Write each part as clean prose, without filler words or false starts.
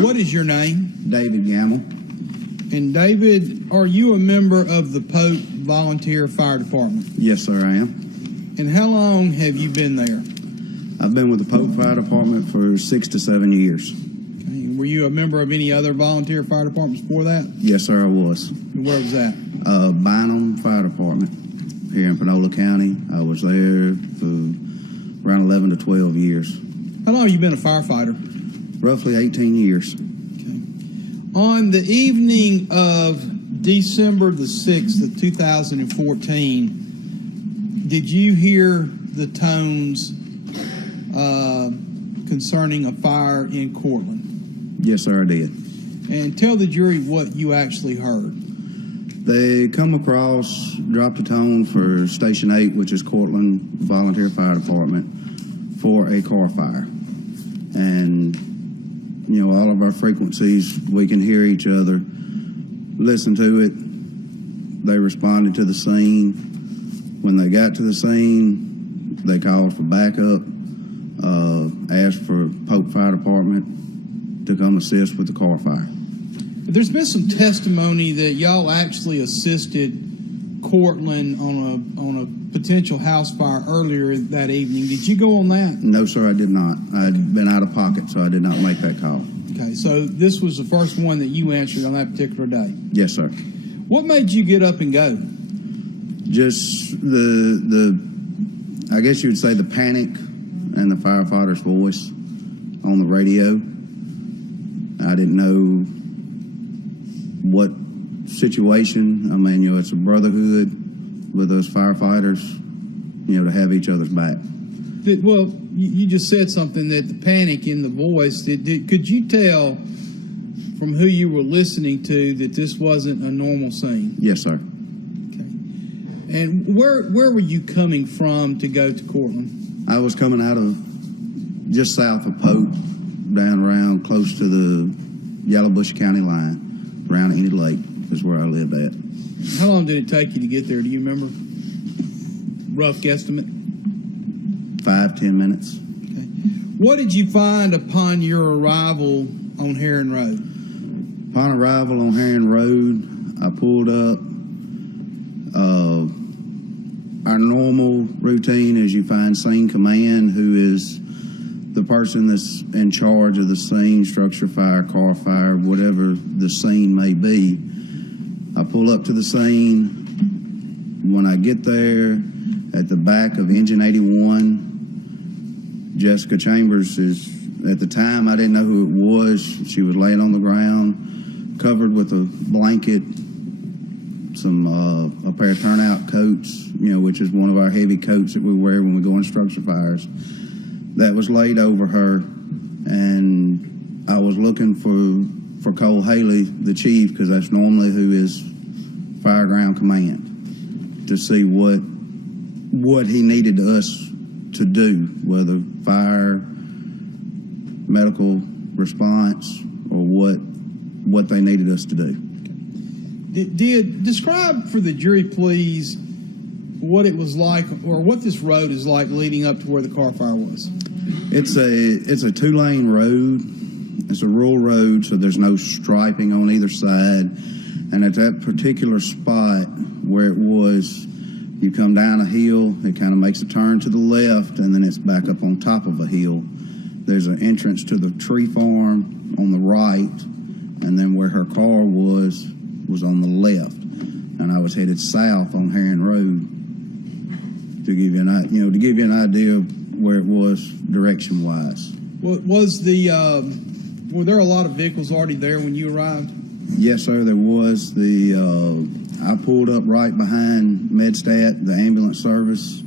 What is your name? David Gamble. And David, are you a member of the Pope Volunteer Fire Department? Yes, sir, I am. And how long have you been there? I've been with the Pope Fire Department for 6 to 7 years. Okay. Were you a member of any other volunteer fire departments before that? Yes, sir, I was. Where was that? Bynum Fire Department here in Panola County. I was there for around 11 to 12 years. How long have you been a firefighter? Roughly 18 years. Okay. On the evening of December the 6th of 2014, did you hear the tones concerning a fire in Cortland? Yes, sir, I did. And tell the jury what you actually heard. They come across, dropped a tone for Station 8, which is Cortland Volunteer Fire Department, for a car fire. And, you know, all of our frequencies, we can hear each other, listen to it. They responded to the scene. When they got to the scene, they called for backup, asked for Pope Fire Department to come assist with the car fire. There's been some testimony that y'all actually assisted Cortland on a potential house fire earlier that evening. Did you go on that? No, sir, I did not. I'd been out of pocket, so I did not make that call. Okay, so this was the first one that you answered on that particular day? Yes, sir. What made you get up and go? Just the I guess you would say the panic and the firefighter's voice on the radio. I didn't know what situation. I mean, you know, it's a brotherhood with us firefighters, you know, to have each other's back. Well, you just said something that the panic in the voice. Could you tell from who you were listening to that this wasn't a normal scene? Yes, sir. Okay. And where were you coming from to go to Cortland? I was coming out of just south of Pope, down around close to the Yellowbush County line, around Enid Lake is where I lived at. How long did it take you to get there? Do you remember? Rough guesstimate? 5-10 minutes. Okay. What did you find upon your arrival on Heron Road? Upon arrival on Heron Road, I pulled up. Our normal routine is you find scene command, who is the person that's in charge of the scene, structure fire, car fire, whatever the scene may be. I pull up to the scene. When I get there, at the back of Engine 81, Jessica Chambers is, at the time, I didn't know who it was. She was laying on the ground, covered with a blanket, a pair of turnout coats, you know, which is one of our heavy coats that we wear when we go on structure fires. That was laid over her, and I was looking for Cole Haley, the chief, because that's normally who is Fire Ground Command, to see what he needed us to do, whether fire, medical response, or what they needed us to do. Describe for the jury, please, what it was like, or what this road is like leading up to where the car fire was. It's a 2-lane road. It's a rural road, so there's no striping on either side. And at that particular spot where it was, you come down a hill, it kind of makes a turn to the left, and then it's back up on top of a hill. There's an entrance to the tree farm on the right, and then where her car was on the left. And I was headed south on Heron Road to give you an idea of where it was direction-wise. Were there a lot of vehicles already there when you arrived? Yes, sir, there was. I pulled up right behind MedStat, the ambulance service.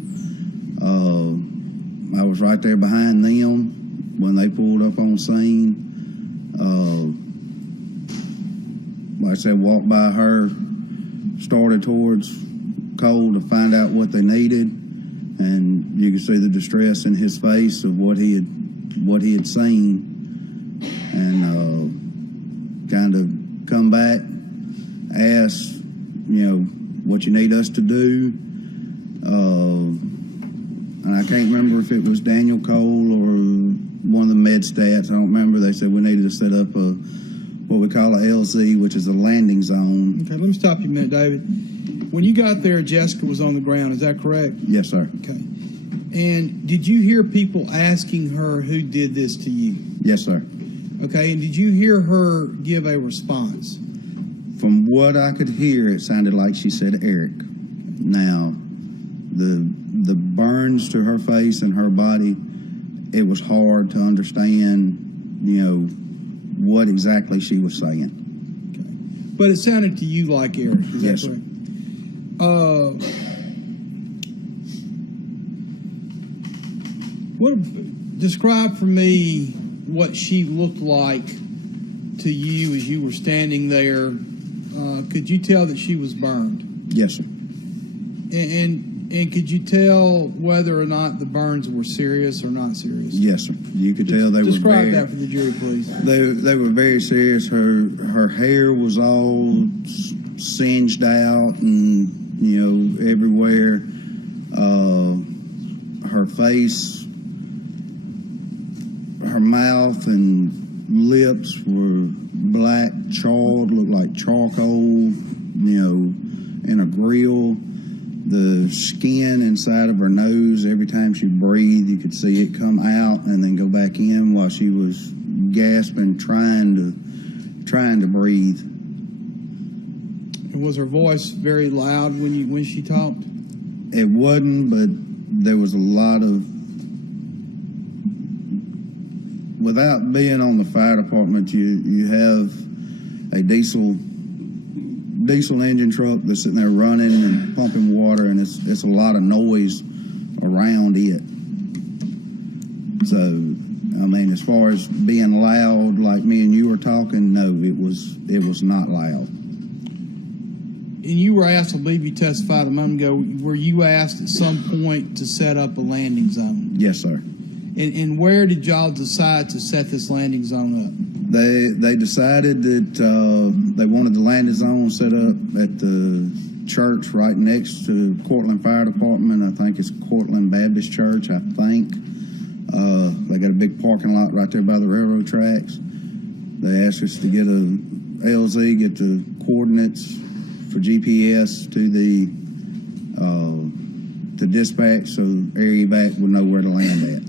I was right there behind them when they pulled up on scene. Like I said, walked by her, started towards Cole to find out what they needed, and you could see the distress in his face of what he had seen, and kind of come back, ask, you know, what you need us to do, and I can't remember if it was Daniel Cole one of the med stats, I don't remember, they said we needed to set up what we call a LZ, which is a landing zone. Okay, let me stop you a minute, David. When you got there, Jessica was on the ground. Is that correct? Yes, sir. Okay. And did you hear people asking her who did this to you? Yes, sir. Okay, and did you hear her give a response? From what I could hear, it sounded like she said Eric. Now, the burns to her face and her body, it was hard to understand, what exactly she was saying. Okay. But it sounded to you like Eric. Is that Yes, correct? Describe for me what she looked like to you as you were standing there. Could you tell that she was burned? Yes, sir. And could you tell whether or not the burns were serious or not serious? Yes, sir. You could tell they were Describe that for the jury, please. They were very serious. Her hair was all singed out and everywhere. Her face, her mouth and lips were black, charred, looked like charcoal, in a grill. The skin inside of her nose, every time she breathed, you could see it come out and then go back in while she was gasping, trying to breathe. And was her voice very loud when she talked? It wasn't, but there was a lot of, without being on the fire department, you have a diesel engine truck that's sitting there running and pumping water, and it's a lot of noise around it. So, I mean, as far as being loud, like me and you were talking, no, it was not loud. And you were asked, I believe you testified a moment ago, were you asked at some point to set up a landing zone? Yes, sir. And where did y'all decide to set this landing zone up? They decided that they wanted the landing zone set up at the church right next to Cortland Fire Department. I think it's Cortland Baptist Church, I think. They got a big parking lot right there by the railroad tracks. They asked us to get a LZ, get the coordinates for GPS to the dispatch, so area back would know where to land at.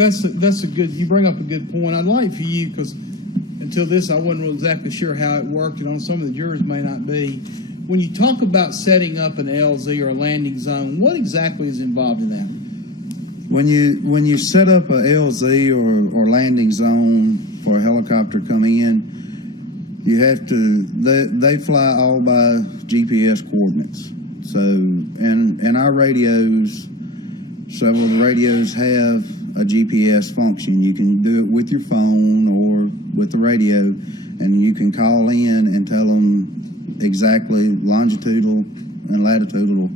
That's a good. You bring up a good point. I'd like for you, because until this, I wasn't really exactly sure how it worked, and on some of the jurors may not be. When you talk about setting up an LZ or a landing zone, what exactly is involved in that? When you set up a LZ or landing zone for a helicopter come in, you have to. They fly all by GPS coordinates. So, and our radios, several of the radios have a GPS function. You can do it with your phone or with the radio, and you can call in and tell them exactly longitudinal and latitudinal.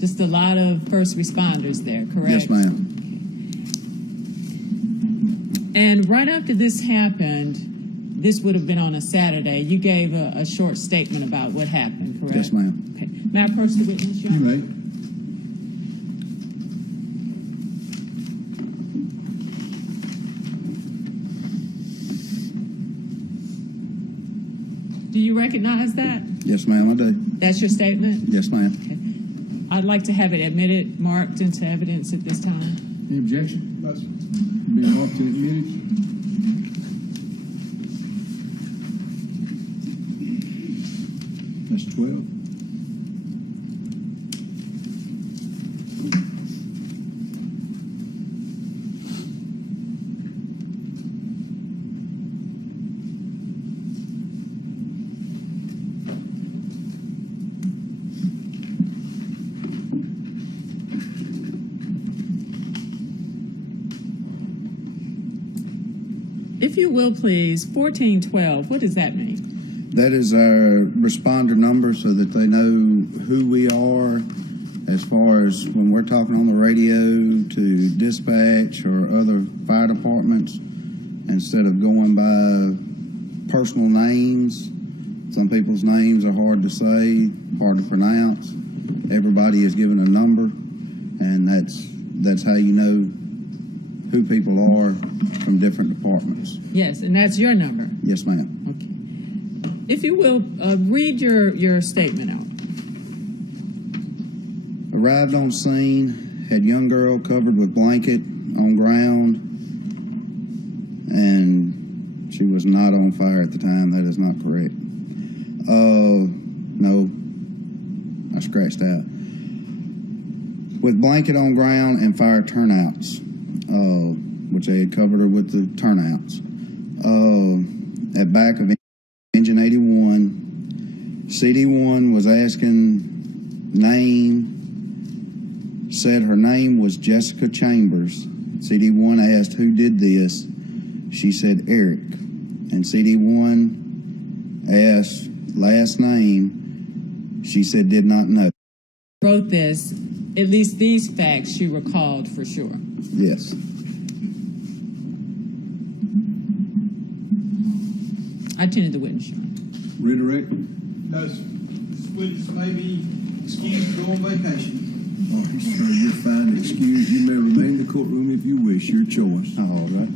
Just a lot of first responders there, correct? Yes, ma'am. And right after this happened, this would have been on a Saturday, you gave a short statement about what happened, correct? Yes, ma'am. Okay. May I approach the witness, Your Honor? You may. Do you recognize that? Yes, ma'am, I do. That's your statement? Yes, ma'am. Okay. I'd like to have it admitted, marked into evidence at this time. Any objection? No, sir. Be marked and admitted. That's 12. If you will, please, 1412, what does that mean? That is our responder number so that they know who we are as far as when we're talking on the radio to dispatch or other fire departments. Instead of going by personal names, some people's names are hard to say, hard to pronounce. Everybody is given a number, and that's that's how you know who people are from different departments. Yes, and that's your number. Yes, ma'am. Okay. If you will, read your statement out. Arrived on scene, had young girl covered with blanket on ground, and she was not on fire at the time. That is not correct. No, I scratched out. With blanket on ground and fire turnouts, which they had covered her with the turnouts. At back of engine 81, CD1 was asking name, said her name was Jessica Chambers. CD1 asked who did this. She said Eric. And CD1 asked last name. She said did not know. Wrote this, at least these facts she recalled for sure. Yes. I attended the witness hearing. Redirect. No, sir. This witness may be excused to go on vacation. Oh, sir, you're fine. Excuse. You may remain in the courtroom if you wish. Your choice. All right.